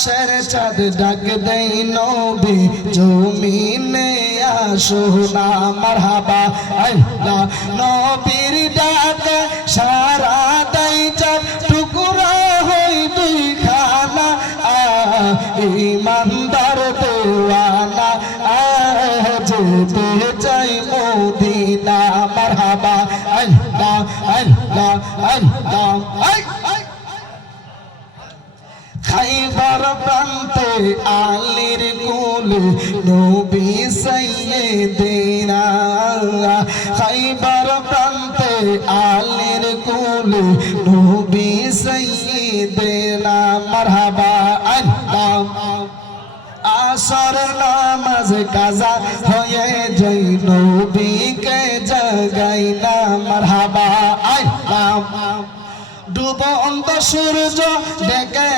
শের চাঁদ ডাক দেই নবী, জমিনে আসো না মারহাবা। আল্লাহ নবীর ডাক সারা দেই চাঁদ, টুকরা হই দুই খানা আ ইমানদার দেওয়ানা যেতে চাই মদিনা মারহাবা। আল্লাহ আল্লাহ আল্লাহ প্রান্তে আলীর কোলে নবী সাইয়েদেনা খাইবার প্রান্তে আলীর কোলে নবী সাইয়েদেনা মারহাবা আল্লাহ। আসর নামাজ কাজা হয়ে যাই, নবীকে জাগাই না মারহাবা আল্লাহ। ডুবন্ত সূর্য ডেকে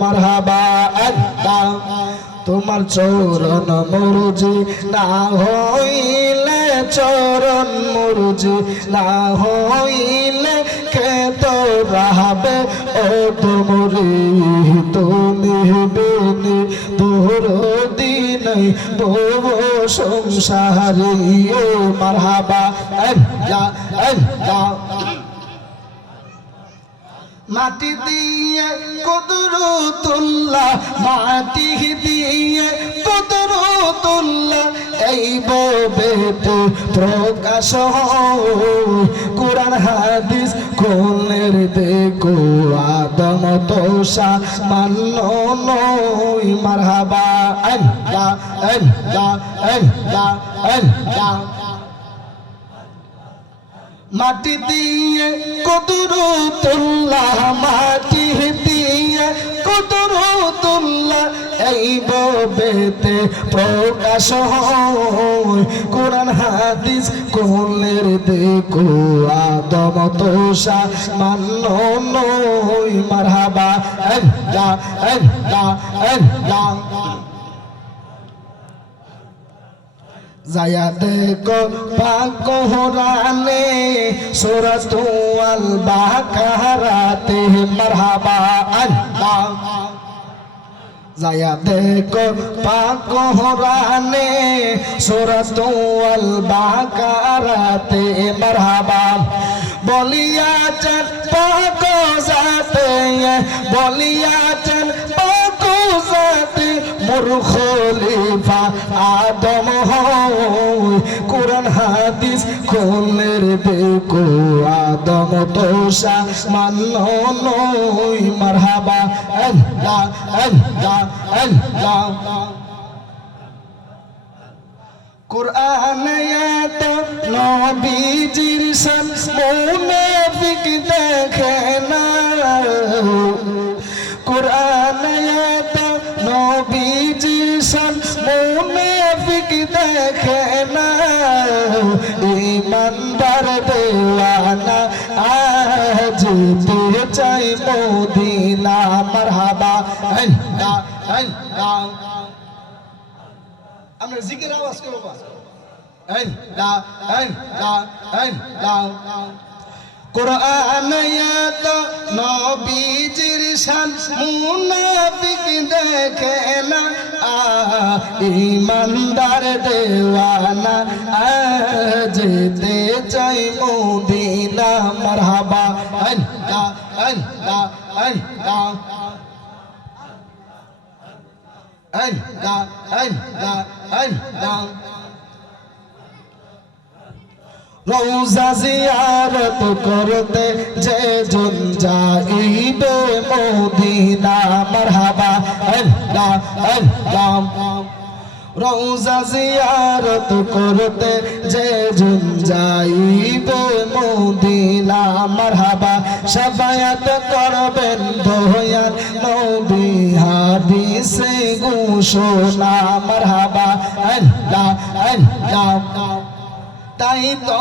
মারহাবা আল্লাহ, তোমার চরণ মুরজি না হইলে চরণ মুরজি না হইলে কে তো রাহবে? ও তোমরি তুমি বিনি তোর দিন বব সংসারি ও মারহাবা আল্লাহ আল্লাহ। মাটি দিয়ে কুদরতুল্লাহ মাটি দিয়ে কুদরতুল্লাহ এই বেতে প্রকাশ কোরআন, হাদিস কোলের দেখো, আদম তোষা মান্য নই মারহাবা। আল্লাহ আল্লাহ আল্লাহ আল্লাহ মাটি দিয়ে কুদরতুল্লাহ মাটি এই বেতে প্রকাশ হয়। কোরআন, হাদিস, কোলের দেখো আদম তোষা মান্য নই। মারহাবা আল্লাহ আল্লাহ আল্লাহ যায়া দেখো আল বাকারাতে মারহাবা আল্লাহ যায়া দেখো পাকোহরানে সুরতু আল বাকারাতে মারহাবা বলিয়া চান পাক যাতে বলিয়া চান পাক যাতে মোর খলিফা আদম কোরআন, হাদিস খোলের দেখো আদম তোষা মান্য নই মারহাবা, আল্লাহ আল্লাহ আল্লাহ। কোরআনে এত নবীজির সব মুনাফিক দেখে না। দেখে না ইমানদার দেওয়ানা যেতে চাই মদিনা মারহাবা আমরা জিকির আওয়াজ করব কোরআন আয়াত নবীজির মুনাফিক দেখে না ইমানদার দেওয়ানা যেতে চাই মদিনা, মারহাবা, আল্লাহ আল্লাহ আল্লাহ। আল্লাহ আল্লাহ আল্লাহ। রোজা জিয়ারত করতে যে জন যাইবে মদিনা, মারহাবা, আল্লাহ আল্লাহ। রোজা জিয়ারত করতে যে মারহাবা করবেন নবী হাদিসে মারহাবা, আল্লাহ আল্লাহ। তাই তো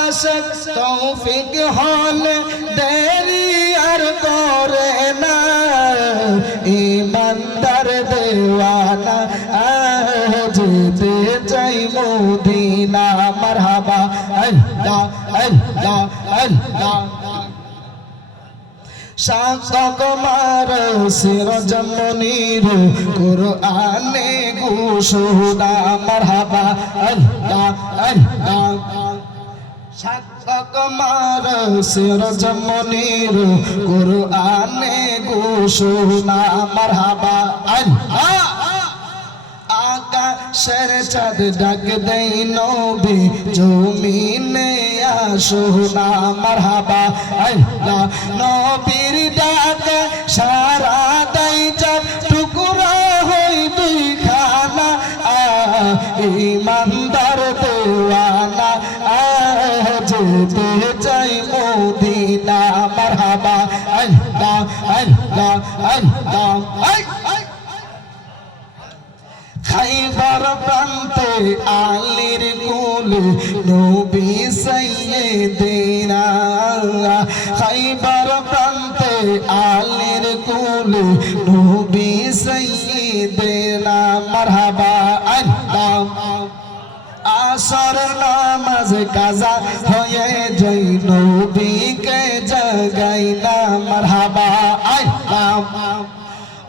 আশক তৌফিক দেরি আর করে শাসক মার সিরজ মনির কুরআনে ঘোষণা মারহাবা। আল্লাহ আল্লাহ। শাসক মার সিরজ মনির কুরআনে ঘোষণা মারহাবা। আল্লাহ। আকাশের চাঁদ ডাক দেই নবী, জমিনে আসো মারহাবা। আল্লাহ নবীর আল্লাহ আল্লাহ আল্লাহ খাইবার প্রান্তে আলির কুল নবী সাইয়েদেনা। খাইবার প্রান্তে আলির কুল নবী সাইয়েদেনা। মারহাবা আল্লাহ। আসর নামাজ কাজা হয়ে যাই নবীকে জাগাই মারহাবা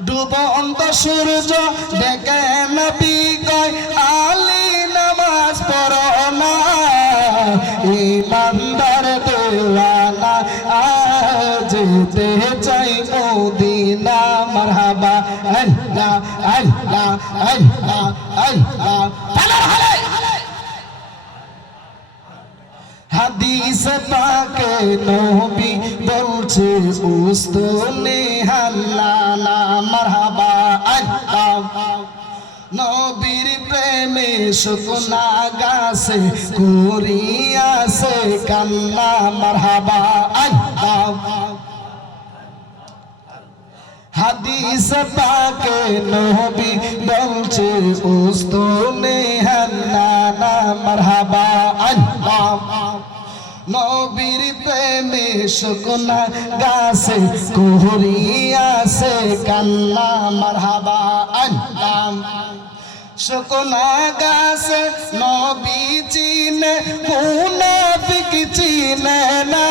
ডুবন্ত সূর্য, দেখে নবী কয়, আলী নামাজ পড়ো না, ইমানদার দেওয়ানা আজ যেতে চাই মদিনা, মারহাবা, আল্লাহ আল্লাহ আল্লাহ আল্লাহ হাদিস পাকে নবী বলছে উস্তনে হাল্লালা মারহাবা নবীর প্রেমে শুকনা গাছে করিয়াছে কান্না মারহাবা আল্লাহ হাদিস পাকে নবী বলছে, উস্তনে হান্নানা মারহাবা আল্লাহ নবীর প্রেমে শুকনা গাছে কুহরিয়াছে কান্না, মারহাবা আল্লাহ শুকনা গাছে নবী চিনে মুনাফিক চিনে না।